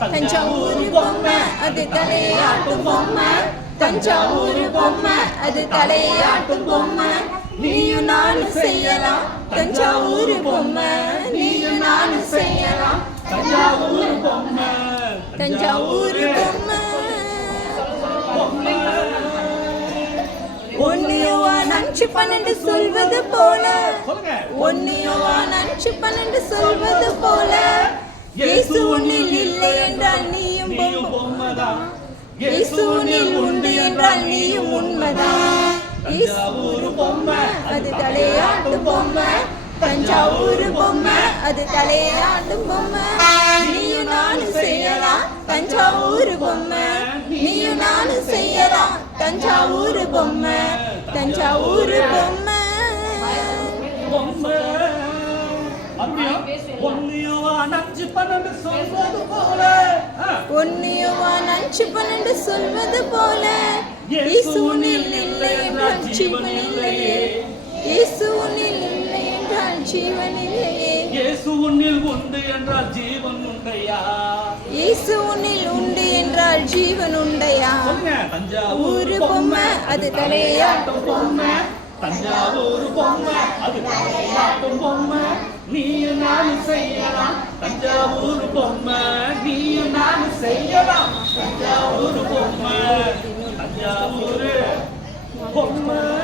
தஞ்சாவூர் பொம்மை அது தலையாட்டும் பொம்மை. தஞ்சாவூர் பொம்மை அது தலையாட்டும் பொம்மை நீயும் நானும் செய்யலாம். தஞ்சாவூர் பொம்மை நீயும் நானும் செய்யலாம். தஞ்சாவூர் பொம்மை தஞ்சாவூர் பொம்மை ஒன்னியோவா நஞ்சு பன்னெண்டு சொல்வது போல. ஒன்னியோவா நஞ்சு பன்னெண்டு சொல்வது போல. இயேசு என்றால் நீயும் நீயும் பொம்மைதான். இயேசு உண்டு என்றால் நீயும் உண்மைதான். இயேசு தஞ்சாவூர் பொம்மை அது தலையாட்டும் பொம்மை. தஞ்சாவூர் பொம்மை அது தலையாட்டும் பொம்மை. நீயும் நானும் செய்யலாம் தஞ்சாவூர் பொம்மை. நீயும் நானும் செய்யலாம் தஞ்சாவூர் பொம்மை. தஞ்சாவூர் பொம்மை. பொம்மை ஒன்னியவா நஞ்சு பன்னெண்டு சொல்வது போல. ஆ. ஒன்னியவா நஞ்சு பன்னெண்டு சொல்வது போல. இயேசுனில் இல்லை என்றால் ஜீவன் இல்லையே. இயேசுனில் இல்லை என்றால் ஜீவன் இல்லையே. இயேசு உன்னில் உண்டு என்றால் ஜீவன் உண்டையா? இயேசுனில் உண்டு என்றால் ஜீவன் உண்டையா? தஞ்சாவூர் ஊரு பொம்மை அது தலையாட்டும் பொம்மை. தஞ்சாவூர் பொம்மை அது தலையாட்டும் பொம்மை. நீயும் நானும் செய்யலாம். தஞ்சாவூர் பொம்மை நீயும் நானும் செய்யலாம். தஞ்சாவூர் பொம்மை தஞ்சாவூர். பொம்மை.